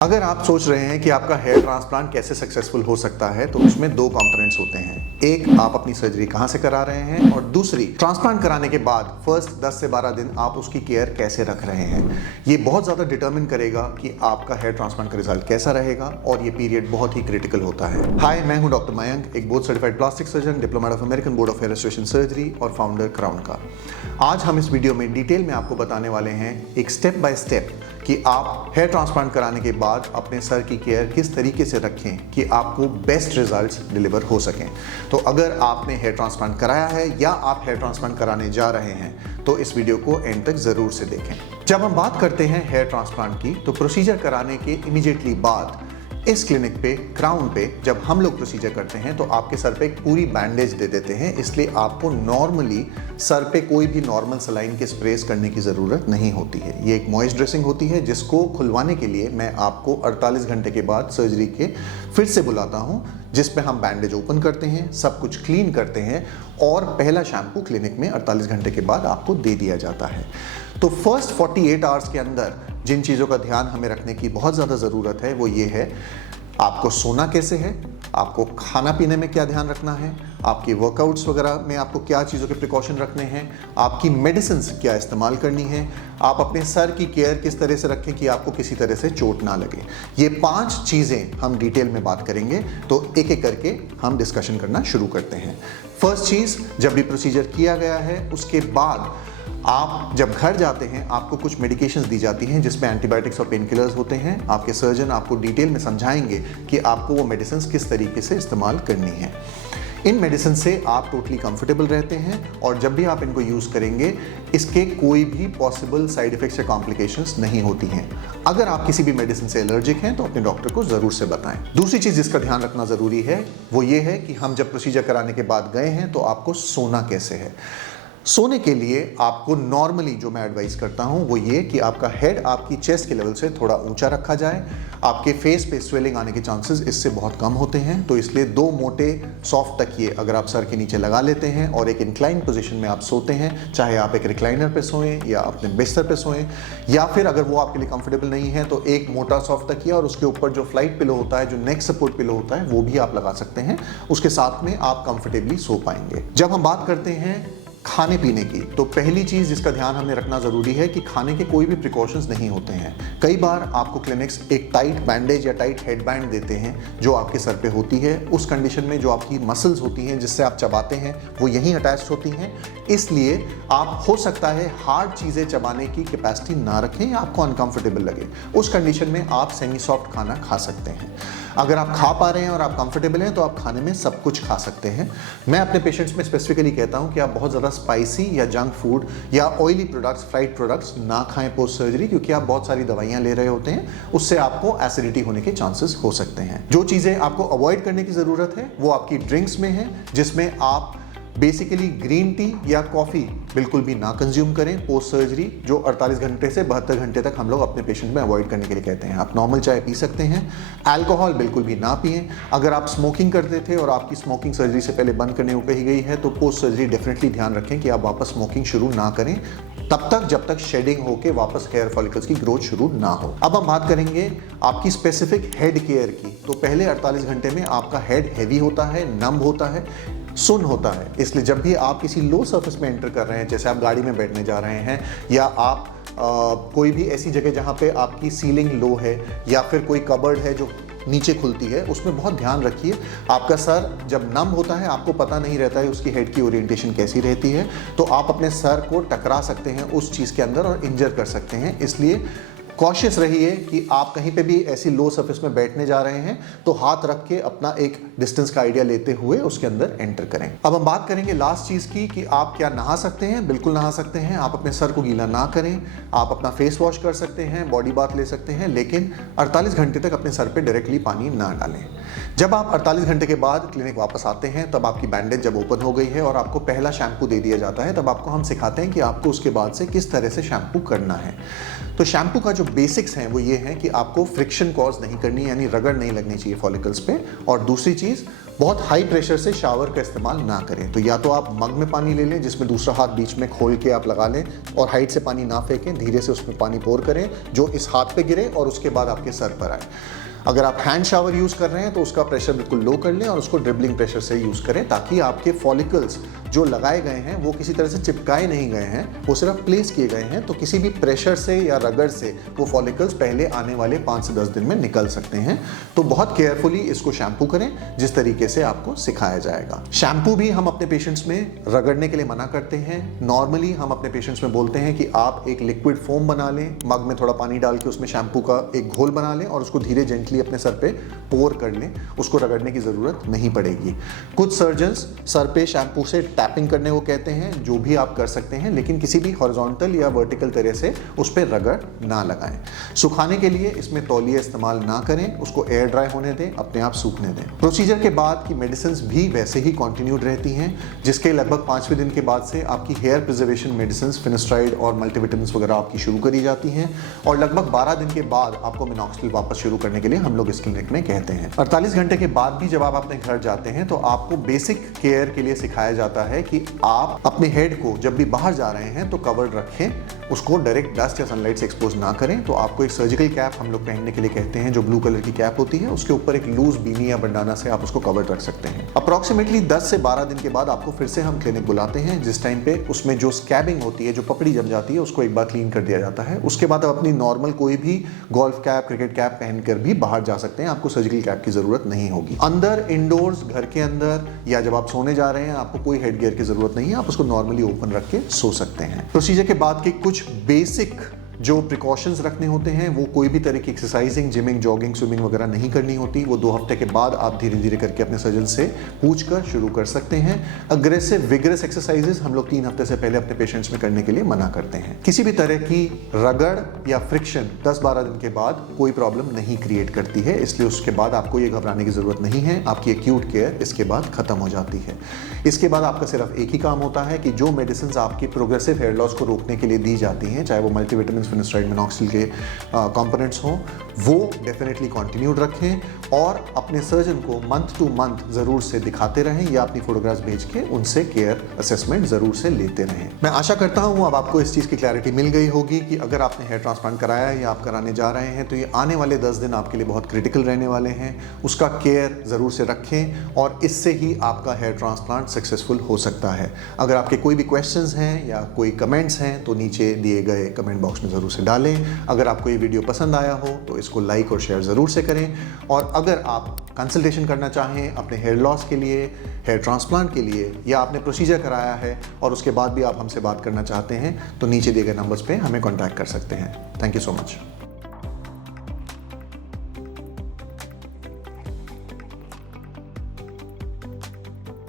अगर आप सोच रहे हैं कि आपका हेयर ट्रांसप्लांट कैसे सक्सेसफुल हो सकता है तो उसमें दो कंपोनेंट्स होते हैं। एक, आप अपनी सर्जरी कहां से करा रहे हैं, और दूसरी, ट्रांसप्लांट कराने के बाद फर्स्ट 10 से 12 दिन आप उसकी केयर कैसे रख रहे हैं। ये बहुत ज़्यादा डिटरमिन करेगा कि आपका हेयर ट्रांसप्लांट का रिजल्ट कैसा रहेगा, और ये पीरियड बहुत ही क्रिटिकल होता है। हाय, मैं हूं डॉक्टर मयंक, एक board certified plastic surgeon, diploma of American board of hair restoration surgery और फाउंडर क्राउन का। आज हम इस वीडियो में डिटेल में आपको बताने वाले हैं एक स्टेप बाय स्टेप कि आप हेयर ट्रांसप्लांट कराने के बाद अपने सर की केयर किस तरीके से रखें कि आपको बेस्ट रिजल्ट्स डिलीवर हो सकें। तो अगर आपने हेयर ट्रांसप्लांट कराया है या आप हेयर ट्रांसप्लांट कराने जा रहे हैं तो इस वीडियो को एंड तक ज़रूर से देखें। जब हम बात करते हैं हेयर ट्रांसप्लांट की तो प्रोसीजर कराने के इमीडिएटली बाद इस क्लिनिक पे, क्राउन पे, जब हम लोग प्रोसीजर करते हैं तो आपके सर पे एक पूरी बैंडेज दे देते हैं। इसलिए आपको नॉर्मली सर पे कोई भी नॉर्मल सलाइन के स्प्रेस करने की ज़रूरत नहीं होती है। ये एक मॉइस्ट ड्रेसिंग होती है जिसको खुलवाने के लिए मैं आपको 48 घंटे के बाद सर्जरी के फिर से बुलाता हूँ, जिसमें हम बैंडेज ओपन करते हैं, सब कुछ क्लीन करते हैं और पहला शैम्पू क्लिनिक में 48 घंटे के बाद आपको दे दिया जाता है। तो फर्स्ट 48 आवर्स के अंदर जिन चीज़ों का ध्यान हमें रखने की बहुत ज़्यादा ज़रूरत है वो ये है, आपको सोना कैसे है, आपको खाना पीने में क्या ध्यान रखना है, आपकी वर्कआउट्स वगैरह में आपको क्या चीज़ों के प्रिकॉशन रखने हैं, आपकी मेडिसिन्स क्या इस्तेमाल करनी है, आप अपने सर की केयर किस तरह से रखें कि आपको किसी तरह से चोट ना लगे। ये 5 चीज़ें हम डिटेल में बात करेंगे, तो एक एक करके हम डिस्कशन करना शुरू करते हैं। फर्स्ट चीज़, जब भी प्रोसीजर किया गया है उसके बाद आप जब घर जाते हैं आपको कुछ मेडिकेशंस दी जाती हैं जिसमें एंटीबायोटिक्स और पेन किलर्स होते हैं। आपके सर्जन आपको डिटेल में समझाएंगे कि आपको वो मेडिसिन्स किस तरीके से इस्तेमाल करनी है। इन मेडिसिन से आप टोटली कंफर्टेबल रहते हैं और जब भी आप इनको यूज़ करेंगे इसके कोई भी पॉसिबल साइड इफेक्ट्स या कॉम्प्लिकेशंस नहीं होती हैं। अगर आप किसी भी मेडिसिन से एलर्जिक हैं तो अपने डॉक्टर को ज़रूर से बताएं। दूसरी चीज़ जिसका ध्यान रखना ज़रूरी है वो ये है कि हम जब प्रोसीजर कराने के बाद गए हैं तो आपको सोना कैसे है। सोने के लिए आपको नॉर्मली जो मैं एडवाइस करता हूं वो ये कि आपका हेड आपकी चेस्ट के लेवल से थोड़ा ऊंचा रखा जाए। आपके फेस पे स्वेलिंग आने के चांसेस इससे बहुत कम होते हैं, तो इसलिए 2 मोटे सॉफ्ट तकिए अगर आप सर के नीचे लगा लेते हैं और एक इंक्लाइन पोजीशन में आप सोते हैं, चाहे आप एक रिक्लाइनर पे सोएं या अपने बिस्तर पे सोएं, या फिर अगर वो आपके लिए कंफर्टेबल नहीं है तो एक मोटा सॉफ्ट तकिया और उसके ऊपर जो फ्लाइट पिलो होता है, जो नेक सपोर्ट पिलो होता है, वो भी आप लगा सकते हैं। उसके साथ में आप कंफर्टेबली सो पाएंगे। जब हम बात करते हैं खाने पीने की, तो पहली चीज़ जिसका ध्यान हमें रखना ज़रूरी है कि खाने के कोई भी प्रिकॉशंस नहीं होते हैं। कई बार आपको क्लिनिक्स एक टाइट बैंडेज या टाइट हेड बैंड देते हैं जो आपके सर पे होती है। उस कंडीशन में जो आपकी मसल्स होती हैं जिससे आप चबाते हैं वो यहीं अटैच्ड होती हैं, इसलिए आप हो सकता है हार्ड चीज़ें चबाने की कैपेसिटी ना रखें या आपको अनकंफर्टेबल लगे। उस कंडीशन में आप सेमी सॉफ्ट खाना खा सकते हैं। अगर आप खा पा रहे हैं और आप कंफर्टेबल हैं तो आप खाने में सब कुछ खा सकते हैं। मैं अपने पेशेंट्स में स्पेसिफिकली कहता हूं कि आप बहुत ज़्यादा स्पाइसी या जंक फूड या ऑयली प्रोडक्ट्स, फ्राइड प्रोडक्ट्स ना खाएं पोस्ट सर्जरी, क्योंकि आप बहुत सारी दवाइयां ले रहे होते हैं, उससे आपको एसिडिटी होने के चांसेस हो सकते हैं। जो चीज़ें आपको अवॉइड करने की ज़रूरत है वो आपकी ड्रिंक्स में है, जिसमें आप बेसिकली ग्रीन टी या कॉफ़ी बिल्कुल भी ना कंज्यूम करें पोस्ट सर्जरी, जो 48 घंटे से 72 घंटे तक हम लोग अपने पेशेंट में अवॉइड करने के लिए कहते हैं। आप नॉर्मल चाय पी सकते हैं। अल्कोहल बिल्कुल भी ना पिएं। अगर आप स्मोकिंग करते थे और आपकी स्मोकिंग सर्जरी से पहले बंद करने को कही गई है तो पोस्ट सर्जरी डेफिनेटली ध्यान रखें कि आप वापस स्मोकिंग शुरू ना करें तब तक जब तक शेडिंग होकर वापस हेयर फॉलिकल्स की ग्रोथ शुरू ना हो। अब हम बात करेंगे आपकी स्पेसिफिक हेड केयर की। तो पहले 48 घंटे में आपका हेड हैवी होता है, नम होता है, सुन होता है। इसलिए जब भी आप किसी लो सरफेस में एंटर कर रहे हैं, जैसे आप गाड़ी में बैठने जा रहे हैं या आप कोई भी ऐसी जगह जहाँ पे आपकी सीलिंग लो है या फिर कोई कबर्ड है जो नीचे खुलती है, उसमें बहुत ध्यान रखिए। आपका सर जब नम होता है आपको पता नहीं रहता है उसकी हेड की ओरिएंटेशन कैसी रहती है, तो आप अपने सर को टकरा सकते हैं उस चीज़ के अंदर और इंजर कर सकते हैं। इसलिए कॉशियस रहिए कि आप कहीं पे भी ऐसी लो सरफेस में बैठने जा रहे हैं तो हाथ रख के अपना एक डिस्टेंस का आइडिया लेते हुए उसके अंदर एंटर करें। अब हम बात करेंगे लास्ट चीज़ की कि आप क्या नहा सकते हैं। बिल्कुल नहा सकते हैं। आप अपने सर को गीला ना करें, आप अपना फेस वॉश कर सकते हैं, बॉडी बाथ ले सकते हैं, लेकिन 48 घंटे तक अपने सर पे डायरेक्टली पानी ना डालें। जब आप 48 घंटे के बाद क्लिनिक वापस आते हैं तब आपकी बैंडेज जब ओपन हो गई है और आपको पहला शैम्पू दे दिया जाता है, तब आपको हम सिखाते हैं कि आपको उसके बाद से किस तरह से शैम्पू करना है। तो शैम्पू का जो बेसिक्स हैं वो ये हैं कि आपको फ्रिक्शन कॉज नहीं करनी, यानी रगड़ नहीं लगनी चाहिए फॉलिकल्स पे। और दूसरी चीज़, बहुत हाई प्रेशर से शावर का इस्तेमाल ना करें। तो या तो आप मग में पानी ले लें जिसमें दूसरा हाथ बीच में खोल के आप लगा लें और हाइट से पानी ना फेंकें, धीरे से उसमें पानी पोर करें जो इस हाथ पे गिरे और उसके बाद आपके सर पर आए। अगर आप हैंड शावर यूज़ कर रहे हैं तो उसका प्रेशर बिल्कुल लो कर लें और उसको ड्रिबलिंग प्रेशर से यूज़ करें, ताकि आपके फॉलिकल्स जो लगाए गए हैं वो किसी तरह से चिपकाए नहीं गए हैं, वो सिर्फ प्लेस किए गए हैं। तो किसी भी प्रेशर से या रगड़ से वो फॉलिकल्स पहले आने वाले 5 से 10 दिन में निकल सकते हैं। तो बहुत केयरफुली इसको शैम्पू करें जिस तरीके से आपको सिखाया जाएगा। शैम्पू भी हम अपने पेशेंट्स में रगड़ने के लिए मना करते हैं। नॉर्मली हम अपने पेशेंट्स में बोलते हैं कि आप एक लिक्विड फोम बना लें, मग में थोड़ा पानी डाल के उसमें शैम्पू का एक घोल बना लें और उसको धीरे जेंटली अपने सर पे पोर कर लें, उसको रगड़ने की ज़रूरत नहीं पड़ेगी। कुछ सर्जन्स सर पे शैम्पू से टैपिंग करने को कहते हैं, जो भी आप कर सकते हैं, लेकिन किसी भी हॉरिजॉन्टल या वर्टिकल तरह से उस पर रगड़ ना लगाएं। सुखाने के लिए इसमें तौलिया इस्तेमाल ना करें, उसको एयर ड्राई होने दें, अपने आप सूखने दें। प्रोसीजर के बाद की मेडिसिन भी वैसे ही कंटिन्यूड रहती हैं, जिसके लगभग 5वें दिन के बाद से आपकी हेयर प्रिजर्वेशन मेडिसिन फिनेस्ट्राइड और मल्टीविटामिन्स वगैरह आपकी शुरू करी जाती हैं और लगभग 12 दिन के बाद आपको मिनॉक्सिडिल वापस शुरू करने के लिए हम लोग इस क्लिनिक में कहते हैं। 48 घंटे के बाद भी जब आप अपने घर जाते हैं तो आपको बेसिक केयर के लिए सिखाया जाता है कि आप अपने हेड को जब भी बाहर जा रहे हैं तो कवर्ड रखें, उसको डायरेक्ट डस्ट या सनलाइट से एक्सपोज ना करें। तो आपको एक सर्जिकल कैप हम लोग पहनने के लिए कहते हैं, जो ब्लू कलर की कैप होती है, उसके ऊपर एक लूज बीनी या बंडाना से आप उसको कवर्ड रख सकते हैं। अप्रॉक्सीमेटली 10 से 12 दिन के बाद आपको फिर से हम क्लिनिक बुलाते हैं, जिस टाइम पे उसमें जो स्कैबिंग होती है, जो पपड़ी जम जाती है, उसको एक बार क्लीन कर दिया जाता है। उसके बाद आप अपनी नॉर्मल कोई भी गोल्फ कैप, क्रिकेट कैप पहनकर भी बाहर जा सकते हैं, आपको सर्जिकल कैप की जरूरत नहीं होगी। अंदर इंडोर्स, घर के अंदर या जब आप सोने जा रहे हैं, आपको कोई हेड गियर की जरूरत नहीं है, आप उसको नॉर्मली ओपन रख के सो सकते हैं। प्रोसीजर के बाद के कुछ बेसिक जो प्रिकॉशंस रखने होते हैं, वो कोई भी तरह की एक्सरसाइजिंग, जिमिंग, जॉगिंग, स्विमिंग वगैरह नहीं करनी होती। वो 2 हफ्ते के बाद आप धीरे धीरे करके अपने सर्जन से पूछ कर शुरू कर सकते हैं। अग्रेसिव विगरस एक्सरसाइजेस हम लोग 3 हफ्ते से पहले अपने पेशेंट्स में करने के लिए मना करते हैं। किसी भी तरह की रगड़ या फ्रिक्शन 10-12 दिन के बाद कोई प्रॉब्लम नहीं क्रिएट करती है, इसलिए उसके बाद आपको ये घबराने की जरूरत नहीं है। आपकी एक्यूट केयर इसके बाद खत्म हो जाती है। इसके बाद आपका सिर्फ एक ही काम होता है कि जो मेडिसिन आपकी प्रोग्रेसिव हेयर लॉस को रोकने के लिए दी जाती हैं, चाहे वो मल्टीविटामिन, फिनेस्ट्राइड, मिनॉक्सिल के कंपोनेंट्स हों, वो डेफिनेटली कंटिन्यूड रखें और अपने सर्जन को मंथ टू मंथ ज़रूर से दिखाते रहें या अपनी फोटोग्राफ्स भेज के उनसे केयर असेसमेंट ज़रूर से लेते रहें। मैं आशा करता हूँ अब आपको इस चीज़ की क्लैरिटी मिल गई होगी कि अगर आपने हेयर ट्रांसप्लांट कराया है या आप कराने जा रहे हैं तो ये आने वाले 10 दिन आपके लिए बहुत क्रिटिकल रहने वाले हैं। उसका केयर ज़रूर से रखें और इससे ही आपका हेयर ट्रांसप्लांट सक्सेसफुल हो सकता है। अगर आपके कोई भी क्वेश्चंस हैं या कोई कमेंट्स हैं तो नीचे दिए गए कमेंट बॉक्स में ज़रूर से डालें। अगर आपको ये वीडियो पसंद आया हो तो इसको लाइक और शेयर ज़रूर से करें और अगर आप कंसल्टेशन करना चाहें अपने हेयर लॉस के लिए, हेयर ट्रांसप्लांट के लिए, या आपने प्रोसीजर कराया है और उसके बाद भी आप हमसे बात करना चाहते हैं तो नीचे दिए गए नंबर्स पे हमें कॉन्टैक्ट कर सकते हैं। Thank you so much.